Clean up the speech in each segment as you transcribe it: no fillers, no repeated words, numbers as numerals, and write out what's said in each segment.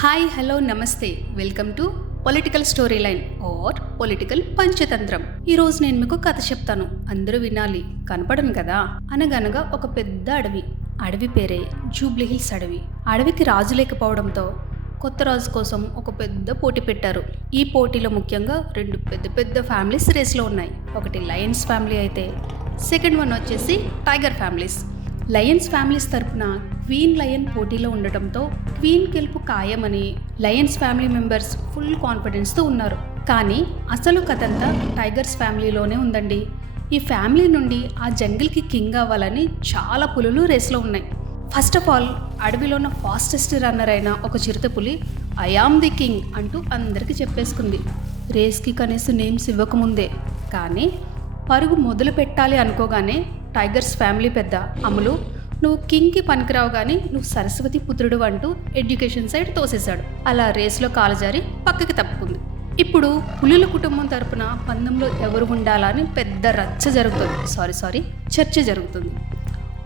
Hi hello నమస్తే welcome to political storyline or political Panchatantram. ఈరోజు నేను మీకు కథ చెప్తాను, అందరూ వినాలి. కనపడను కదా. అనగనగా ఒక పెద్ద అడవి పేరే జూబ్లీ హిల్స్ అడవి. అడవికి రాజు లేకపోవడంతో కొత్త రాజు కోసం ఒక పెద్ద పోటీ పెట్టారు. ఈ పోటీలో ముఖ్యంగా రెండు పెద్ద పెద్ద ఫ్యామిలీస్ రేస్లో ఉన్నాయి. ఒకటి లయన్స్ ఫ్యామిలీ అయితే సెకండ్ వన్ వచ్చేసి టైగర్ ఫ్యామిలీస్. లయన్స్ ఫ్యామిలీస్ తరపున క్వీన్ లయన్ పోటీలో ఉండటంతో క్వీన్ గెలుపు ఖాయమని లయన్స్ ఫ్యామిలీ మెంబర్స్ ఫుల్ కాన్ఫిడెన్స్తో ఉన్నారు. కానీ అసలు కథంతా టైగర్స్ ఫ్యామిలీలోనే ఉందండి. ఈ ఫ్యామిలీ నుండి ఆ జంగిల్కి కింగ్ అవ్వాలని చాలా పులులు రేస్లో ఉన్నాయి. ఫస్ట్ ఆఫ్ ఆల్ అడవిలో ఉన్న ఫాస్టెస్ట్ రన్నర్ అయిన ఒక చిరుతపులి ఐ ఆమ్ ది కింగ్ అంటూ అందరికీ చెప్పేసుకుంది. రేస్కి కనీసం నేమ్స్ ఇవ్వకముందే. కానీ పరుగు మొదలు పెట్టాలి అనుకోగానే టైగర్స్ ఫ్యామిలీ పెద్ద అమలు, నువ్వు కింగ్కి పనికిరావు కానీ నువ్వు సరస్వతి పుత్రుడు అంటూ ఎడ్యుకేషన్ సైడ్ తోసేశాడు. అలా రేస్లో కాలుజారి పక్కకి తప్పుకుంది. ఇప్పుడు పులుల కుటుంబం తరపున పందెంలో ఎవరు ఉండాలా అని పెద్ద చర్చ జరుగుతుంది.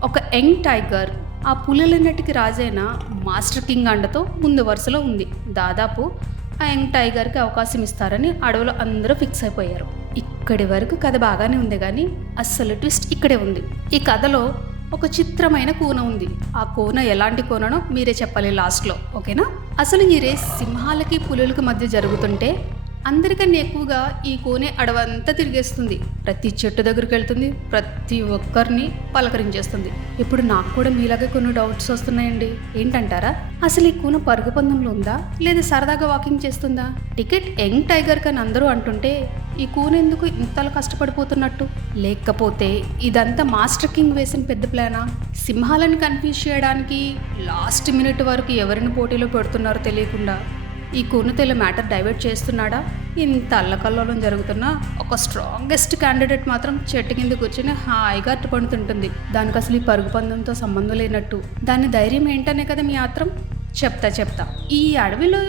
ఒక యంగ్ టైగర్ ఆ పులులన్నిటికీ రాజైన మాస్టర్ కింగ్ అండతో ముందు వరుసలో ఉంది. దాదాపు ఆ యంగ్ టైగర్కి అవకాశం ఇస్తారని అడవిలో అందరూ ఫిక్స్ అయిపోయారు. ఇక్కడి వరకు కథ బాగానే ఉంది, కానీ అస్సలు ట్విస్ట్ ఇక్కడే ఉంది. ఈ కథలో ఒక చిత్రమైన కూన ఉంది. ఆ కూన ఎలాంటి కూననో మీరే చెప్పాలి లాస్ట్లో, ఓకేనా? అసలు ఈ రేస్ సింహాలకి పులులకి మధ్య జరుగుతుంటే అందరికన్నా ఎక్కువగా ఈ కోనే అడవంతా తిరిగేస్తుంది. ప్రతి చెట్టు దగ్గరికి వెళ్తుంది, ప్రతి ఒక్కరిని పలకరించేస్తుంది. ఇప్పుడు నాకు కూడా మీలాగే కొన్ని డౌట్స్ వస్తున్నాయండి. ఏంటంటారా? అసలు ఈ కూన పరుగు పందెంలో ఉందా లేదా సరదాగా వాకింగ్ చేస్తుందా? టికెట్ యంగ్ టైగర్ కని అందరూ అంటుంటే ఈ కూన ఎందుకు ఇంతలా కష్టపడిపోతున్నట్టు? లేకపోతే ఇదంతా మాస్టర్ కింగ్ వేసిన పెద్ద ప్లానా? సింహాలను కన్ఫ్యూజ్ చేయడానికి లాస్ట్ మినిట్ వరకు ఎవరిని పోటీలో పెడుతున్నారో తెలియకుండా ఈ కూనతెల మ్యాటర్ డైవర్ట్ చేస్తున్నాడా? ఇంత అల్లకల్లోలం జరుగుతున్నా ఒక స్ట్రాంగెస్ట్ క్యాండిడేట్ మాత్రం చెట్టు కింద కూర్చొని హాయిగా అట్టుపడుతుంటుంది. దానికి అసలు ఈ పరుగు పందెంతో సంబంధం లేనట్టు. దాని ధైర్యం ఏంటనే కదా మీ ఆత్రం. చెప్తా. ఈ అడవిలో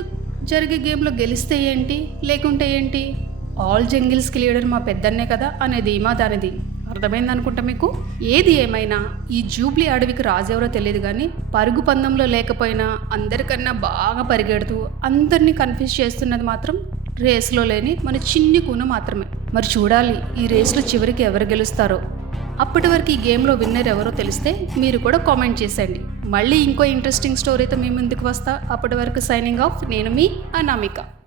జరిగే గేమ్లో గెలిస్తే ఏంటి, లేకుంటే ఏంటి? ఆల్ జంగిల్స్కి లీడర్ మా పెద్దన్నే కదా అనేది ధీమా దానిది. అర్థమైంది అనుకుంటా మీకు. ఏది ఏమైనా ఈ జూబ్లీ అడవికి రాజెవరో తెలియదు, కానీ పరుగు పందెంలో లేకపోయినా అందరికన్నా బాగా పరిగెడుతూ అందరినీ కన్ఫ్యూజ్ చేస్తున్నది మాత్రం రేస్లో లేని మన చిన్ని కూన మాత్రమే. మరి చూడాలి ఈ రేస్లో చివరికి ఎవరు గెలుస్తారో. అప్పటి వరకు ఈ గేమ్లో విన్నర్ ఎవరో తెలిస్తే మీరు కూడా కామెంట్ చేసేయండి. మళ్ళీ ఇంకో ఇంట్రెస్టింగ్ స్టోరీతో మీ ముందుకు వస్తా. అప్పటి వరకు సైనింగ్ ఆఫ్. నేను మీ అనామిక.